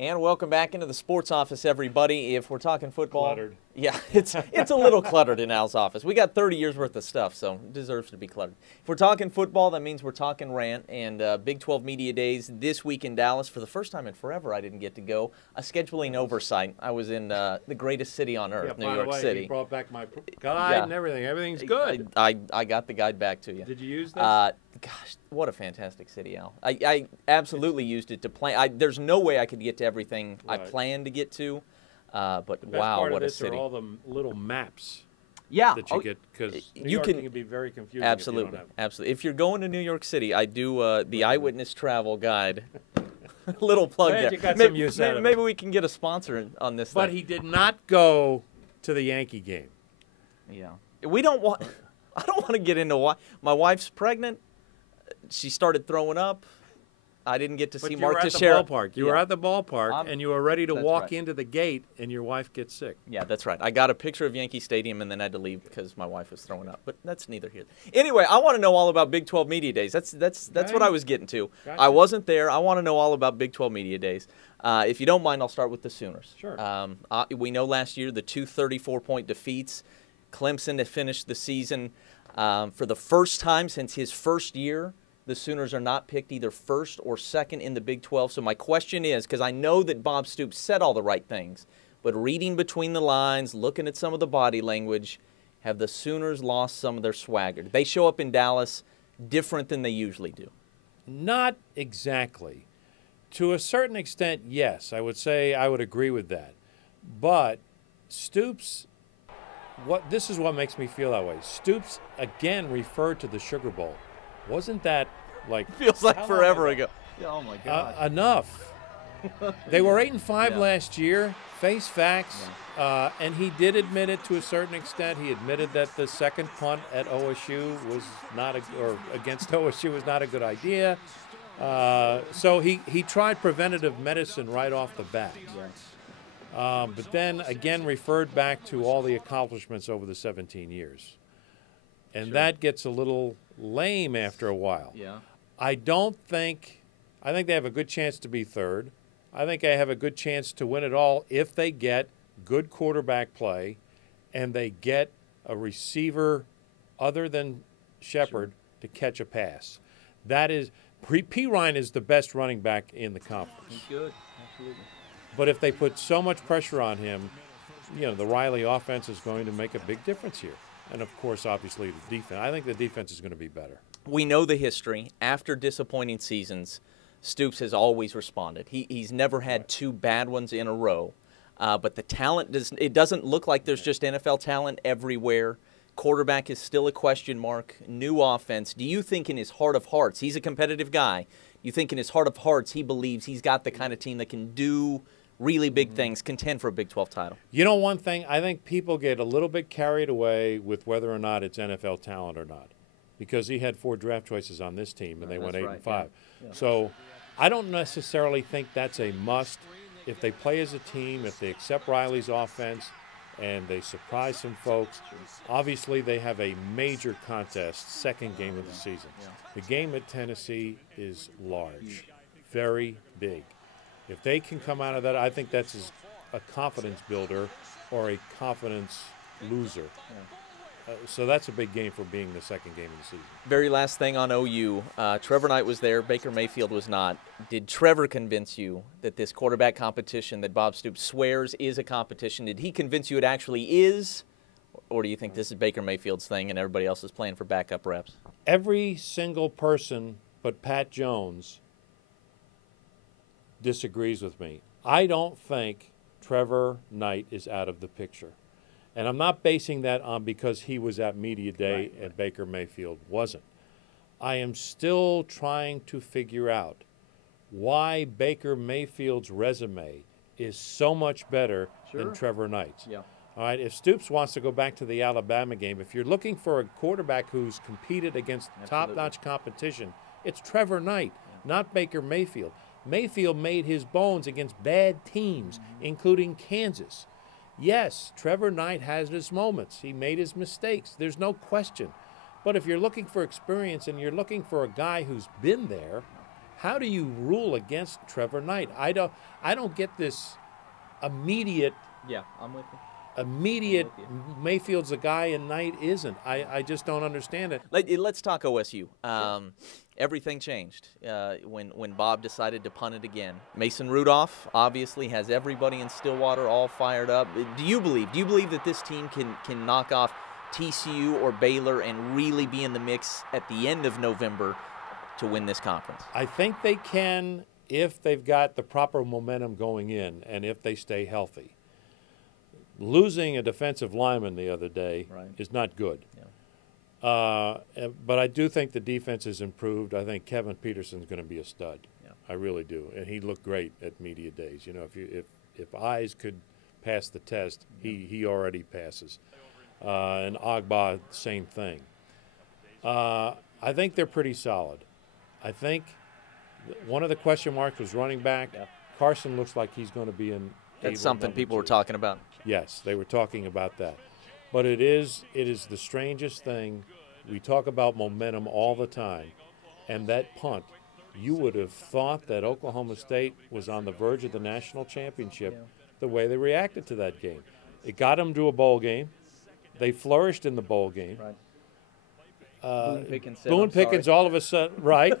And welcome back into the sports office, everybody. If we're talking football, Cluttered. Yeah, it's a little cluttered in Al's office. We got 30 years worth of stuff, so it deserves to be cluttered. If we're talking football, that means we're talking Rant and Big 12 Media Days this week in Dallas. For the first time in forever, I didn't get to go. A scheduling oversight. I was in the greatest city on earth, New York City. You brought back my guide and everything. Everything's good. I got the guide back to you. Did you use this? Gosh, what a fantastic city, Al. I absolutely used it to plan. There's no way I could get to everything I planned to get to. But wow, what a city! Are all the little maps. Yeah, that you get, because New York can be very confusing. Absolutely, if you don't have absolutely. If you're going to New York City, I do the Eyewitness Travel Guide. Little plug there. You got some use out of it. Maybe we can get a sponsor on this. But he did not go to the Yankee game. Yeah, we don't want. I don't want to get into why. My wife's pregnant. She started throwing up. I didn't get to see Mark Teixeira. You were at the ballpark, and you were ready to walk into the gate, and your wife gets sick. Yeah, that's right. I got a picture of Yankee Stadium and then had to leave because my wife was throwing up. But that's neither here. Anyway, I want to know all about Big 12 Media Days. That's what I was getting to. Gotcha. I wasn't there. I want to know all about Big 12 Media Days. If you don't mind, I'll start with the Sooners. Sure. We know last year the 2 34-point defeats. Clemson to finish the season for the first time since his first year. The Sooners are not picked either first or second in the Big 12. So my question is, because I know that Bob Stoops said all the right things, but reading between the lines, looking at some of the body language, have the Sooners lost some of their swagger? They show up in Dallas different than they usually do. Not exactly. To a certain extent, yes. I would say I would agree with that. But Stoops, this is what makes me feel that way. Stoops, again, referred to the Sugar Bowl. Wasn't that like feels like forever ago? Yeah, oh my God! Enough. They were 8-5 last year. Face facts, and he did admit it to a certain extent. He admitted that the second punt at OSU was not against OSU was not a good idea. So he tried preventative medicine right off the bat. But then again referred back to all the accomplishments over the 17 years. And that gets a little lame after a while. Yeah. I think they have a good chance to be third. I think they have a good chance to win it all if they get good quarterback play and they get a receiver other than Shepard to catch a pass. That is, P. Ryan is the best running back in the conference. He's good, absolutely. But if they put so much pressure on him, the Riley offense is going to make a big difference here. And, of course, obviously, the defense. I think the defense is going to be better. We know the history. After disappointing seasons, Stoops has always responded. He's never had two bad ones in a row. But the talent, it doesn't look like there's just NFL talent everywhere. Quarterback is still a question mark. New offense. Do you think in his heart of hearts, he's a competitive guy, you think in his heart of hearts he believes he's got the kind of team that can do really big things, contend for a Big 12 title? One thing, I think people get a little bit carried away with whether or not it's NFL talent or not, because he had 4 draft choices on this team, and they went 8-5. Yeah. So I don't necessarily think that's a must. If they play as a team, if they accept Riley's offense, and they surprise some folks, obviously they have a major contest, second game of the season. The game at Tennessee is large, very big. If they can come out of that, I think that's a confidence builder or a confidence loser. So that's a big game for being the second game of the season. Very last thing on OU. Trevor Knight was there. Baker Mayfield was not. Did Trevor convince you that this quarterback competition that Bob Stoops swears is a competition, did he convince you it actually is? Or do you think this is Baker Mayfield's thing and everybody else is playing for backup reps? Every single person but Pat Jones disagrees with me. I don't think Trevor Knight is out of the picture. And I'm not basing that on because he was at Media Day and Baker Mayfield wasn't. I am still trying to figure out why Baker Mayfield's resume is so much better than Trevor Knight's. Yeah. All right, if Stoops wants to go back to the Alabama game, if you're looking for a quarterback who's competed against top-notch competition, it's Trevor Knight, not Baker Mayfield. Mayfield made his bones against bad teams, including Kansas. Yes, Trevor Knight has his moments. He made his mistakes. There's no question. But if you're looking for experience and you're looking for a guy who's been there, How do you rule against Trevor Knight? I don't get this immediate. Yeah, I'm with you. Immediate Mayfield's a guy and Knight isn't. I just don't understand it. Let's talk OSU. Everything changed when Bob decided to punt it again. Mason Rudolph obviously has everybody in Stillwater all fired up. Do you believe that this team can knock off TCU or Baylor and really be in the mix at the end of November to win this conference? I think they can if they've got the proper momentum going in and if they stay healthy. Losing a defensive lineman the other day is not good. Yeah. But I do think the defense has improved. I think Kevin Peterson's going to be a stud. Yeah. I really do. And he looked great at media days. You know, if eyes could pass the test, he already passes. And Agba, same thing. I think they're pretty solid. I think one of the question marks was running back. Yeah. Carson looks like he's going to be in. That's something people were talking about. Yes, they were talking about that. But it is the strangest thing. We talk about momentum all the time. And that punt, you would have thought that Oklahoma State was on the verge of the national championship the way they reacted to that game. It got them to a bowl game. They flourished in the bowl game. Right. Boone Pickens all of a sudden, right.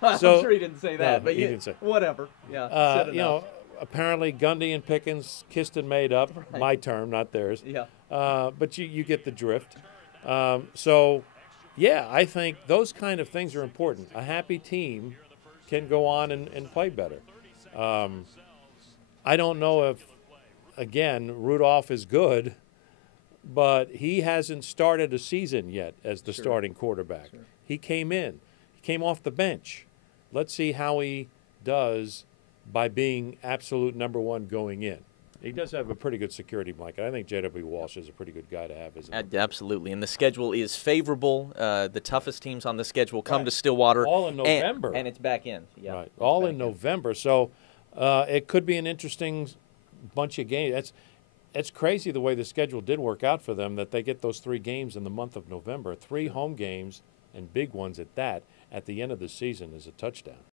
I'm sure he didn't say that, but he didn't say. Whatever. Yeah. You know, apparently Gundy and Pickens kissed and made up. Right. My term, not theirs. Yeah. But you get the drift. So, yeah, I think those kind of things are important. A happy team can go on and play better. I don't know if, again, Rudolph is good, but he hasn't started a season yet as the starting quarterback. Sure. He came off the bench. Let's see how he does by being absolute number one going in. He does have a pretty good security blanket. I think J.W. Walsh is a pretty good guy to have, isn't he? Absolutely. And the schedule is favorable. The toughest teams on the schedule come to Stillwater. All in November. And it's back in. Yeah, right. All in November. So it could be an interesting bunch of games. It's crazy the way the schedule did work out for them, that they get those 3 games in the month of November, 3 home games and big ones at that, at the end of the season is a touchdown.